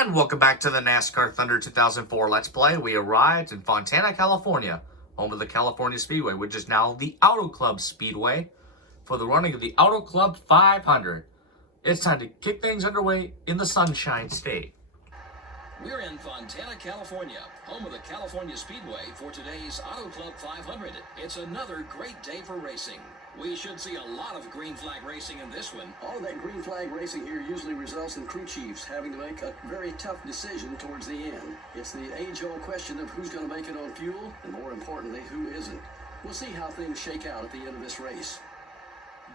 And welcome back to the NASCAR Thunder 2004 Let's Play. We arrived in Fontana, California, home of the California Speedway, which is now the Auto Club Speedway, for the running of the Auto Club 500. It's time to kick things underway in the Sunshine State. We're in Fontana, California, home of the California Speedway for today's Auto Club 500. It's another great day for racing. We should see a lot of green flag racing in this one. All of that green flag racing here usually results in crew chiefs having to make a very tough decision towards the end. It's the age-old question of who's going to make it on fuel, and more importantly, who isn't. We'll see how things shake out at the end of this race.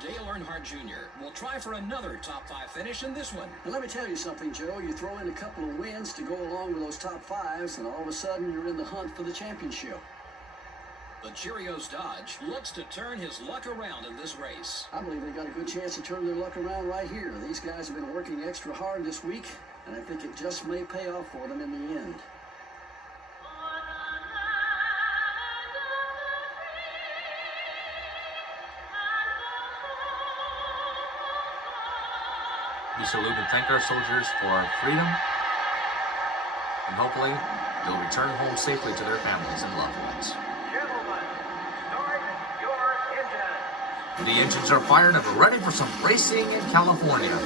Dale Earnhardt Jr. will try for another top 5 finish in this one. And let me tell you something, Joe. You throw in a couple of wins to go along with those top 5s, and all of a sudden you're in the hunt for the championship. The Cheerios Dodge looks to turn his luck around in this race. I believe they got a good chance to turn their luck around right here. These guys have been working extra hard this week, and I think it just may pay off for them in the end. We salute and thank our soldiers for our freedom, and hopefully they'll return home safely to their families and loved ones. The engines are fired and we're ready for some racing in California.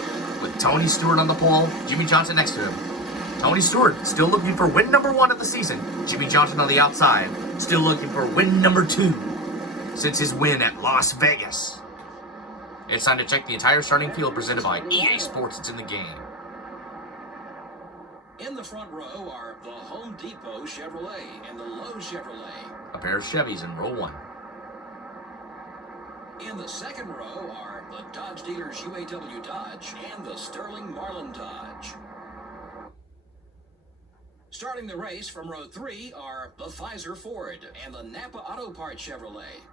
With Tony Stewart on the pole, Jimmy Johnson next to him. Tony Stewart still looking for win number 1 of the season. Jimmy Johnson on the outside, still looking for win number 2 since his win at Las Vegas. It's time to check the entire starting field presented by EA Sports. It's in the game. In the front row are the Home Depot Chevrolet and the Lowe's Chevrolet. A pair of Chevys in row 1. In the second row are the Dodge dealers UAW Dodge and the Sterling Marlin Dodge. Starting the race from row 3 are the Pfizer Ford and the Napa Auto Parts Chevrolet.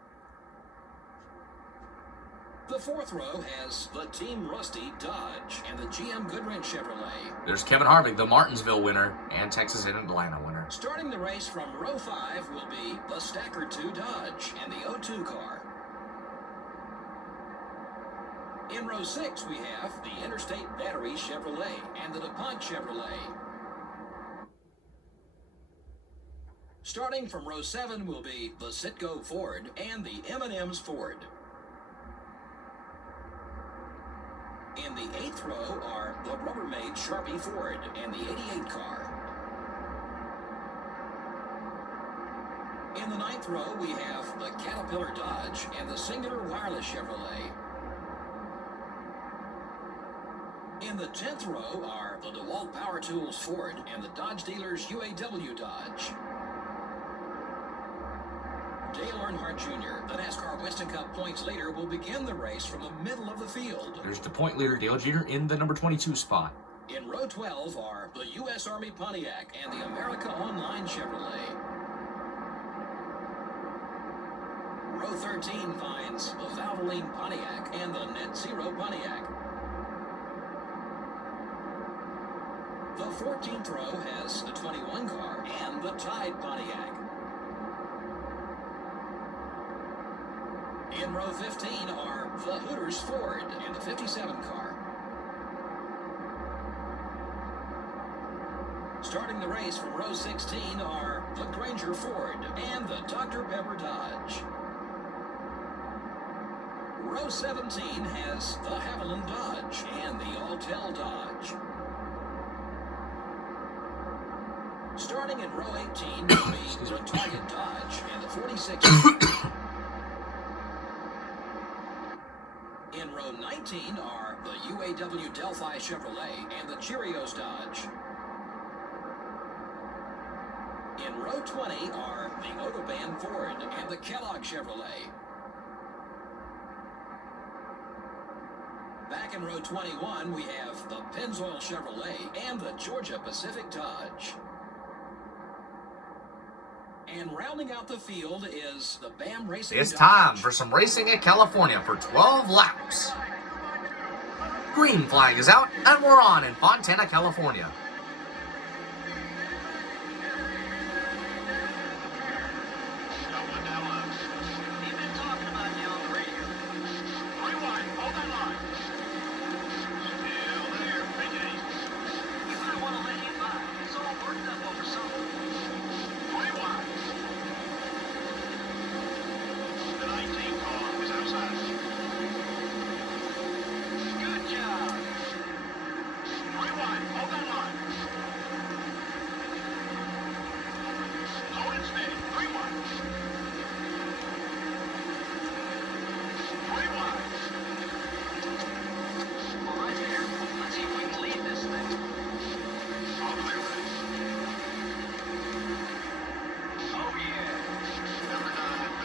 The fourth row has the Team Rusty Dodge and the GM Goodwrench Chevrolet. There's Kevin Harvick, the Martinsville winner and Texas and Atlanta winner. Starting the race from row 5 will be the Stacker 2 Dodge and the O2 car. In row 6, we have the Interstate Battery Chevrolet and the DuPont Chevrolet. Starting from row 7 will be the Citgo Ford and the M&M's Ford. In the 8th row are the Rubbermaid Sharpie Ford and the 88 car. In the 9th row, we have the Caterpillar Dodge and the Singular Wireless Chevrolet. In the 10th row are the DeWalt Power Tools Ford and the Dodge dealers UAW Dodge. Dale Earnhardt Jr., the NASCAR Winston Cup points leader, will begin the race from the middle of the field. There's the point leader, Dale Jr., in the number 22 spot. In row 12 are the U.S. Army Pontiac and the America Online Chevrolet. Row 13 finds the Valvoline Pontiac and the Net Zero Pontiac. The 14th row has the 21 car and the Tide Pontiac. In row 15 are the Hooters Ford and the 57 car. Starting the race from row 16 are the Granger Ford and the Dr. Pepper Dodge. Row 17 has the Haviland Dodge and the Altel Dodge. Starting in row 18 will be the Target Dodge and the 46. In row 19 are the UAW Delphi Chevrolet and the Cheerios Dodge. In row 20 are the Autobahn Ford and the Kellogg Chevrolet. Back in row 21, we have the Pennzoil Chevrolet and the Georgia Pacific Dodge. And rounding out the field is the BAM Racing It's Dodge. time for some racing in California for 12 laps. Green flag is out, and we're on in Fontana, California.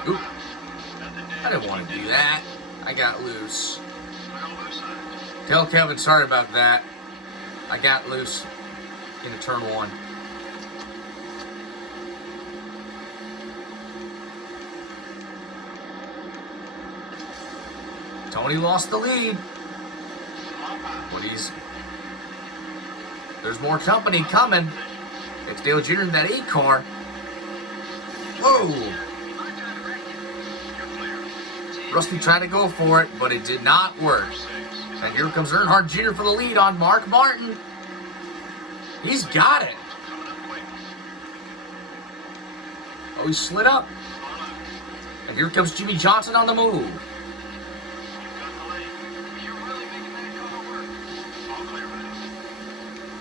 Oop. I didn't want to do that. I got loose. Tell Kevin sorry about that. I got loose into turn 1. Tony lost the lead. But there's more company coming. It's Dale Jr. in that 8 car. Whoa! Rusty tried to go for it, but it did not work. And here comes Earnhardt Jr. for the lead on Mark Martin. He's got it. Oh, he slid up. And here comes Jimmy Johnson on the move.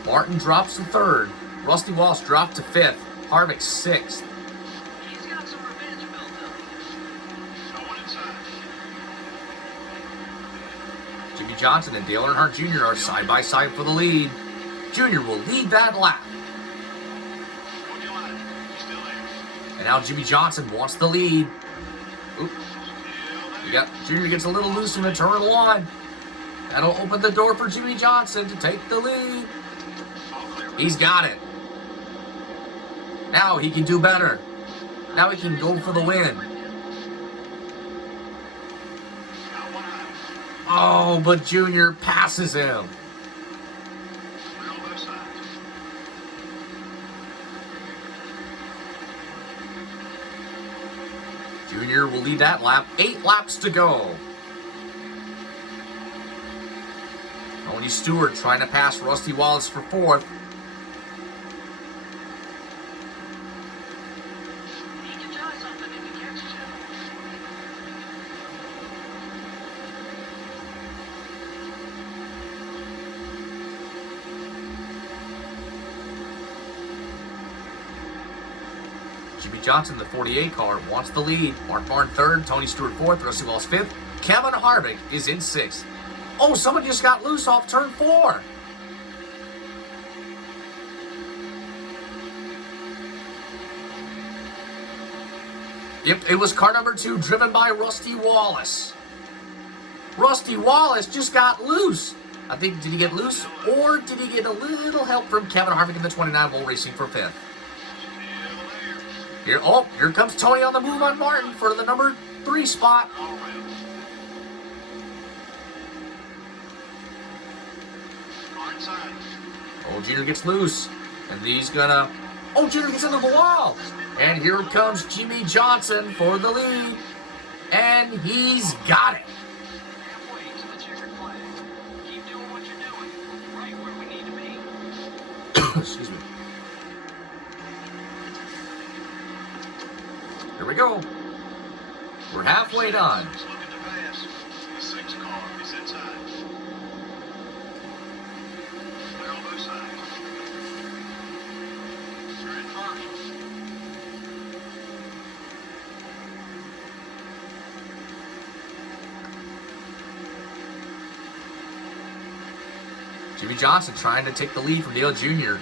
Martin drops to 3rd. Rusty Wallace dropped to 5th. Harvick 6th. Jimmy Johnson and Dale Earnhardt Jr. are side by side for the lead. Jr. will lead that lap. And now Jimmy Johnson wants the lead. Oop. Jr. gets a little loose in the turn 1. That'll open the door for Jimmy Johnson to take the lead. He's got it. Now he can do better. Now he can go for the win. Oh, but Junior passes him. Junior will lead that lap. 8 laps to go. Tony Stewart trying to pass Rusty Wallace for 4th. Jimmy Johnson, the 48 car, wants the lead. Mark Martin 3rd, Tony Stewart 4th, Rusty Wallace 5th. Kevin Harvick is in 6th. Oh, someone just got loose off turn 4. Yep, it was car number 2 driven by Rusty Wallace. Rusty Wallace just got loose. I think, did he get loose or did he get a little help from Kevin Harvick in the 29 Bull Racing for 5th? Here comes Tony on the move on Martin for the number 3 spot. Oh, Junior gets loose. And he's gonna... Oh, Junior gets into the wall. And here comes Jimmy Johnson for the lead. And he's got it. Excuse me. Here we go. We're halfway done. Jimmy Johnson trying to take the lead from Dale Jr.,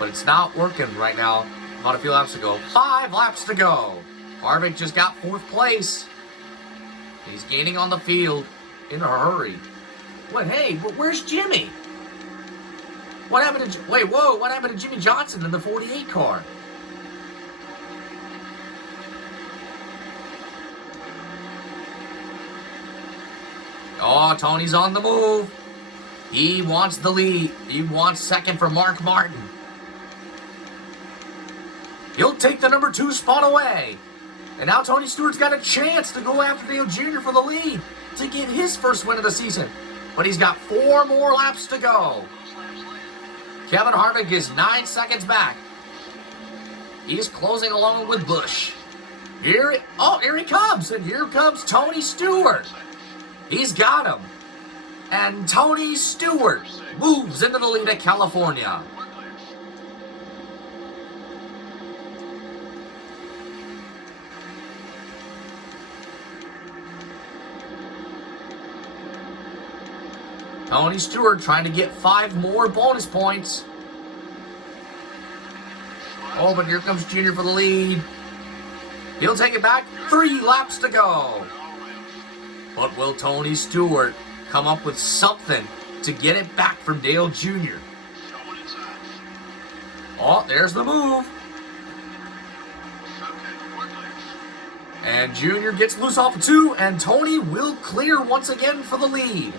but it's not working right now. About a few laps to go. 5 laps to go. Harvick just got 4th place. He's gaining on the field in a hurry. What? Hey, where's Jimmy? What happened to... Wait, whoa. What happened to Jimmy Johnson in the 48 car? Oh, Tony's on the move. He wants the lead. He wants 2nd for Mark Martin. He'll take the number 2 spot away. And now Tony Stewart's got a chance to go after Dale Jr. for the lead to get his first win of the season. But he's got 4 more laps to go. Kevin Harvick is 9 seconds back. He's closing along with Busch. Here he comes. And here comes Tony Stewart. He's got him. And Tony Stewart moves into the lead at California. Tony Stewart trying to get 5 more bonus points. Oh, but here comes Junior for the lead. He'll take it back. 3 laps to go. But will Tony Stewart come up with something to get it back from Dale Jr.? Oh, there's the move. And Junior gets loose off of 2, and Tony will clear once again for the lead.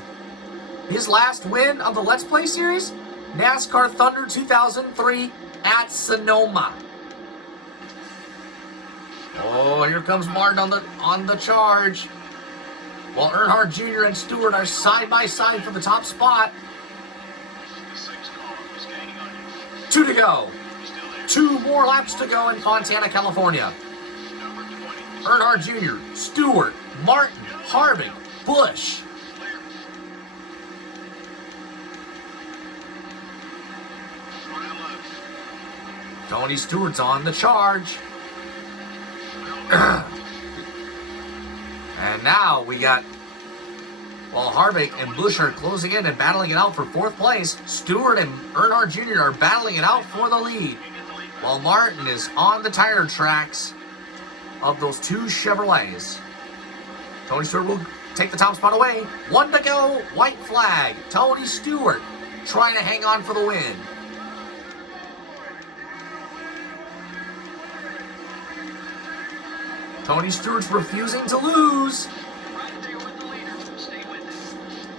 His last win of the Let's Play series, NASCAR Thunder 2003 at Sonoma. Oh, here comes Martin on the charge. While Earnhardt Jr. and Stewart are side by side for the top spot. 2 to go. 2 more laps to go in Fontana, California. Earnhardt Jr., Stewart, Martin, Harvick, Busch. Tony Stewart's on the charge. And now we got, while Harvick and Busch are closing in and battling it out for 4th place, Stewart and Earnhardt Jr. are battling it out for the lead, while Martin is on the tire tracks of those 2 Chevrolets. Tony Stewart will take the top spot away. 1 to go, white flag. Tony Stewart trying to hang on for the win. Tony Stewart's refusing to lose.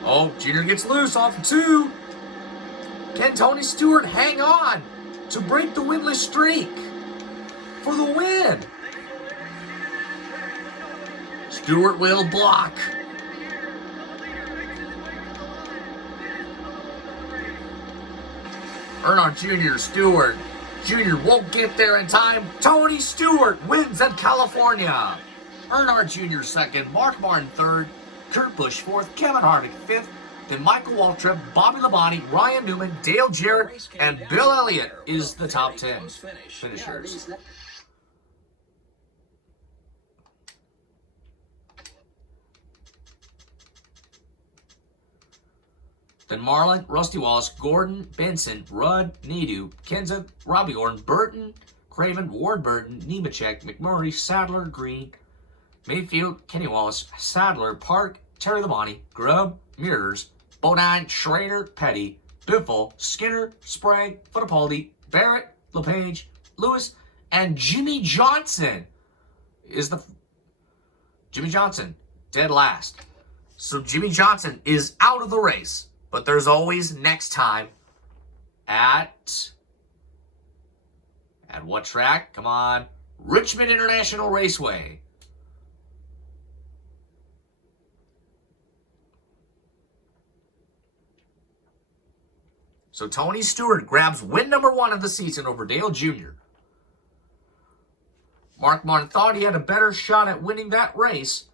Oh, Junior gets loose off of 2. Can Tony Stewart hang on to break the winless streak for the win? Stewart will block. Earnhardt Jr., Stewart. Jr. won't get there in time. Tony Stewart wins at California. Earnhardt Jr. second, Mark Martin third, Kurt Busch fourth, Kevin Harvick fifth, then Michael Waltrip, Bobby Labonte, Ryan Newman, Dale Jarrett, and Bill Elliott is the top 10 finishers. Then Marlin, Rusty Wallace, Gordon, Benson, Rudd, Nadeau, Kenseth, Robbie Gordon, Burton, Craven, Ward Burton, Nemechek, McMurray, Sadler, Green, Mayfield, Kenny Wallace, Sadler, Park, Terry Labonte, Grubb, Mears, Bodine, Schrader, Petty, Biffle, Skinner, Sprague, Fittipaldi, Barrett, LePage, Lewis, and Jimmy Johnson Jimmy Johnson, dead last. So Jimmy Johnson is out of the race. But there's always next time at what track? Come on. Richmond International Raceway. So Tony Stewart grabs win number 1 of the season over Dale Jr. Mark Martin thought he had a better shot at winning that race,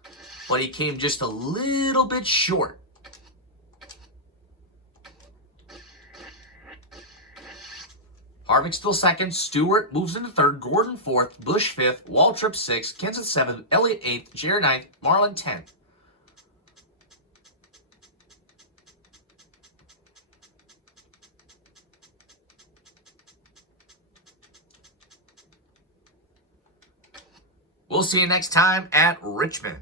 but he came just a little bit short. Harvick still second, Stewart moves into third, Gordon fourth, Busch fifth, Waltrip sixth, Kenseth seventh, Elliott eighth, Jarrett ninth, Marlin 10th. We'll see you next time at Richmond.